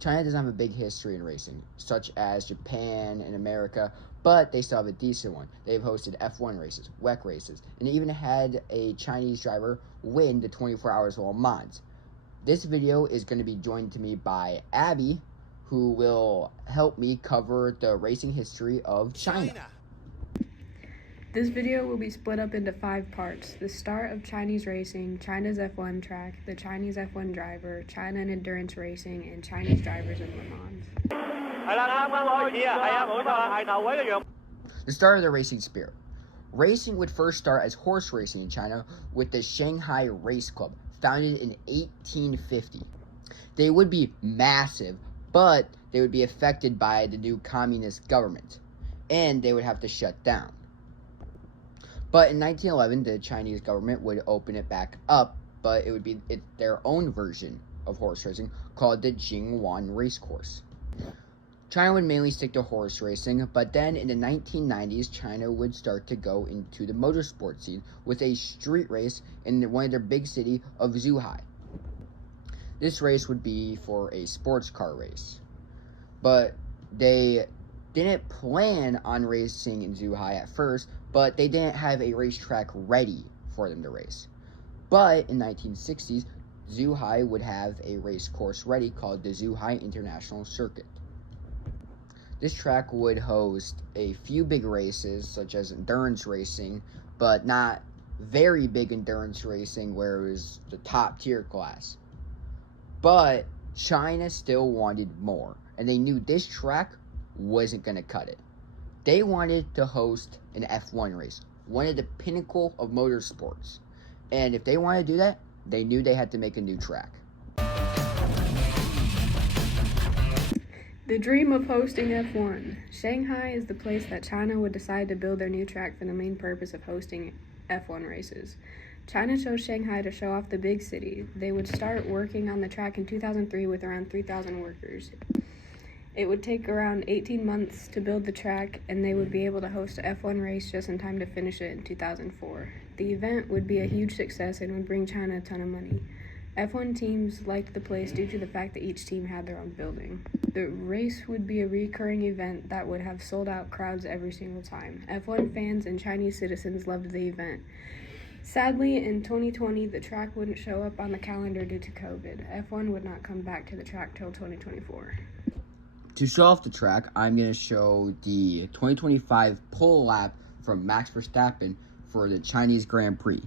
China doesn't have a big history in racing, such as Japan and America, but they still have a decent one. They've hosted F1 races, WEC races, and even had a Chinese driver win the 24 Hours of Le Mans. This video is going to be joined to me by Abby, who will help me cover the racing history of China. This video will be split up into 5 parts: the start of Chinese racing, China's F1 track, the Chinese F1 driver, China and endurance racing, and Chinese drivers in Le Mans. The start of the racing spirit. Racing would first start as horse racing in China with the Shanghai Race Club, founded in 1850. They would be massive, but they would be affected by the new communist government, and they would have to shut down. But in 1911, the Chinese government would open it back up, but it would be their own version of horse racing called the Jingwan Racecourse. China would mainly stick to horse racing, but then in the 1990s, China would start to go into the motorsport scene with a street race in one of their big city of Zhuhai. This race would be for a sports car race, but they didn't plan on racing in Zhuhai at first, but they didn't have a racetrack ready for them to race. But in the 1960s, Zhuhai would have a race course ready called the Zhuhai International Circuit. This track would host a few big races, such as endurance racing, but not very big endurance racing where it was the top tier class. But China still wanted more, and they knew this track wasn't going to cut it. They wanted to host an F1 race, one of the pinnacle of motorsports. And if they wanted to do that, they knew they had to make a new track. The dream of hosting F1. Shanghai is the place that China would decide to build their new track for the main purpose of hosting F1 races. China chose Shanghai to show off the big city. They would start working on the track in 2003 with around 3,000 workers. It would take around 18 months to build the track, and they would be able to host an F1 race just in time to finish it in 2004. The event would be a huge success and would bring China a ton of money. F1 teams liked the place due to the fact that each team had their own building. The race would be a recurring event that would have sold-out crowds every single time. F1 fans and Chinese citizens loved the event. Sadly, in 2020, the track wouldn't show up on the calendar due to COVID. F1 would not come back to the track till 2024. To show off the track, I'm going to show the 2025 pole lap from Max Verstappen for the Chinese Grand Prix.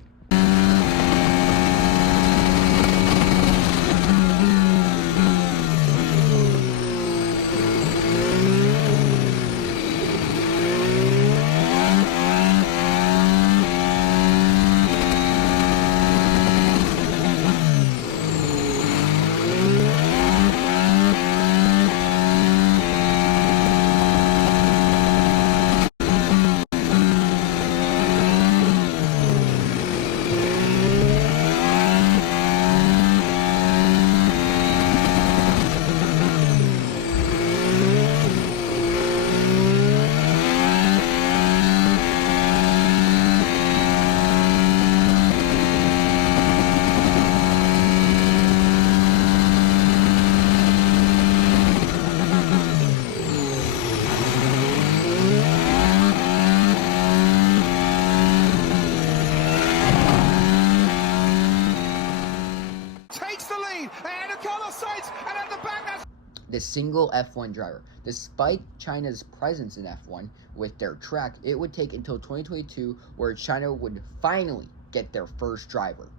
The single F1 driver. Despite China's presence in F1 with their track, it would take until 2022 where China would finally get their first driver.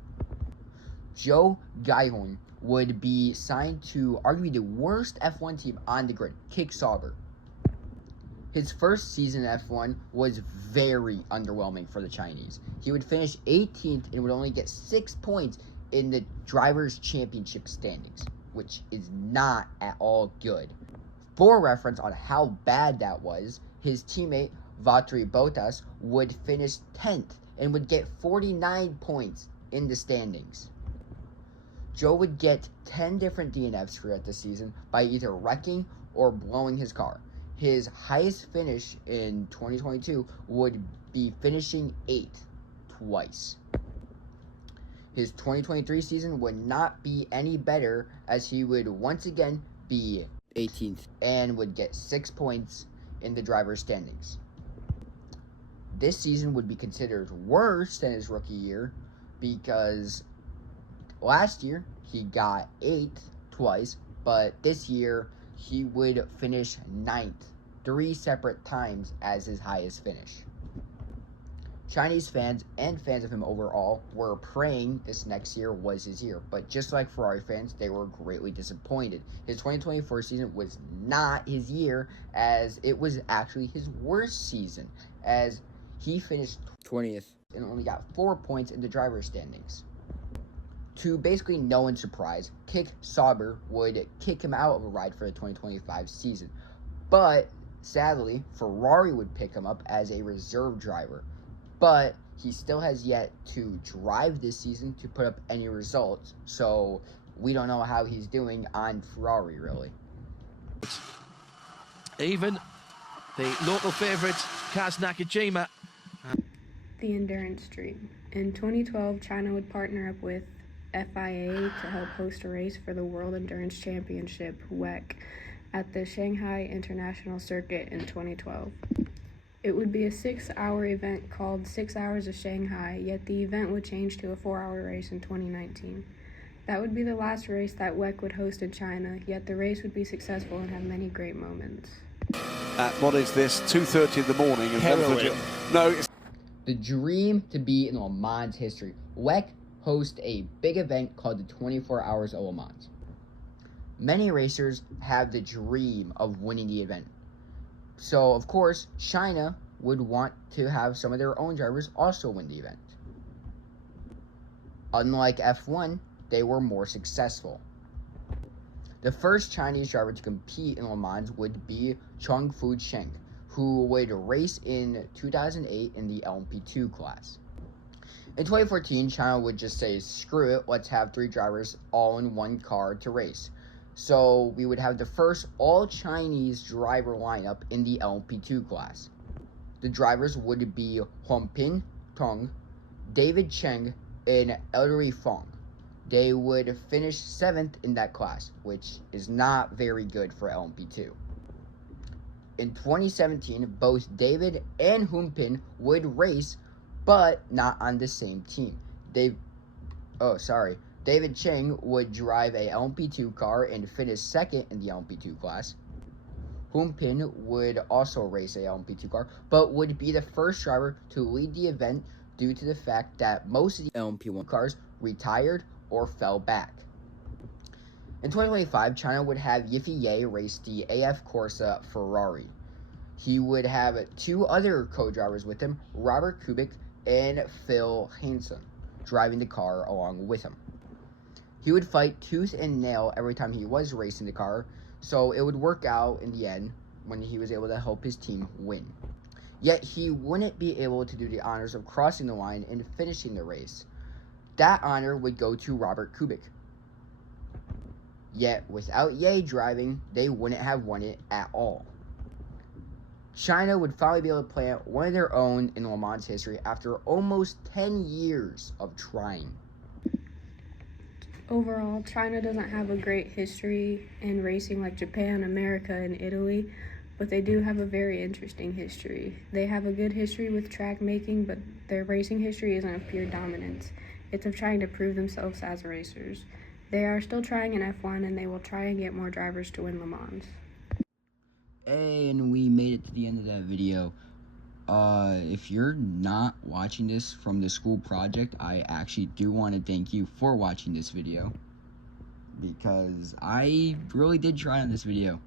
Zhou Guihong would be signed to arguably the worst F1 team on the grid, Kick Sauber. His first season in F1 was very underwhelming for the Chinese. He would finish 18th and would only get 6 points in the Drivers' Championship standings, which is not at all good. For reference on how bad that was, his teammate Valtteri Bottas would finish 10th and would get 49 points in the standings. Zhou would get 10 different DNFs throughout the season by either wrecking or blowing his car. His highest finish in 2022 would be finishing 8th twice. His 2023 season would not be any better, as he would once again be 18th. and would get 6 points in the driver's standings. This season would be considered worse than his rookie year because last year he got 8th twice, but this year he would finish 9th 3 separate times as his highest finish. Chinese fans and fans of him overall were praying this next year was his year, but just like Ferrari fans, they were greatly disappointed. His 2024 season was not his year, as it was actually his worst season, as he finished 20th. and only got 4 points in the driver's standings. To basically no one's surprise, Kik Sauber would kick him out of a ride for the 2025 season, but sadly, Ferrari would pick him up as a reserve driver. But he still has yet to drive this season to put up any results, so we don't know how he's doing on Ferrari, really. Even the local favourite, Kaz Nakajima. The Endurance Dream. In 2012, China would partner up with FIA to help host a race for the World Endurance Championship, WEC, at the Shanghai International Circuit in 2012. It would be a 6-hour event called 6 Hours of Shanghai, yet the event would change to a 4-hour race in 2019. That would be the last race that WEC would host in China, yet the race would be successful and have many great moments. What is this? 2:30 in the morning. And no, it's The dream to be in Le Mans history. WEC hosts a big event called the 24 Hours of Le Mans. Many racers have the dream of winning the event. So, of course, China would want to have some of their own drivers also win the event. Unlike F1, they were more successful. The first Chinese driver to compete in Le Mans would be Chongfu Cheng, who would race in 2008 in the LMP2 class. In 2014, China would just say, screw it, let's have 3 drivers all in one car to race. So we would have the first all-Chinese driver lineup in the LMP2 class. The drivers would be Humpin Tong, David Cheng, and Ellery Fong. They would finish 7th in that class, which is not very good for LMP2. In 2017, both David and Humpin would race, but not on the same team. David Cheng would drive a LMP2 car and finish 2nd in the LMP2 class. Humpin would also race a LMP2 car, but would be the first driver to lead the event due to the fact that most of the LMP1 cars retired or fell back. In 2025, China would have Yiffy Ye race the AF Corsa Ferrari. He would have 2 other co-drivers with him, Robert Kubik and Phil Hanson, driving the car along with him. He would fight tooth and nail every time he was racing the car, so it would work out in the end when he was able to help his team win. Yet he wouldn't be able to do the honors of crossing the line and finishing the race. That honor would go to Robert Kubik. Yet without Ye driving, they wouldn't have won it at all. China would finally be able to plant one of their own in Le Mans history after almost 10 years of trying. Overall, China doesn't have a great history in racing like Japan, America, and Italy, but they do have a very interesting history. They have a good history with track making, but their racing history isn't of pure dominance. It's of trying to prove themselves as racers. They are still trying in F1, and they will try and get more drivers to win Le Mans. Hey, and we made it to the end of that video. If you're not watching this from the school project, I actually do want to thank you for watching this video, because I really did try on this video.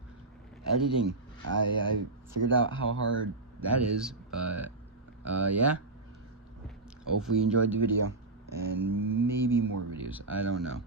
Editing, I figured out how hard that is, but yeah, hopefully you enjoyed the video, and maybe more videos, I don't know.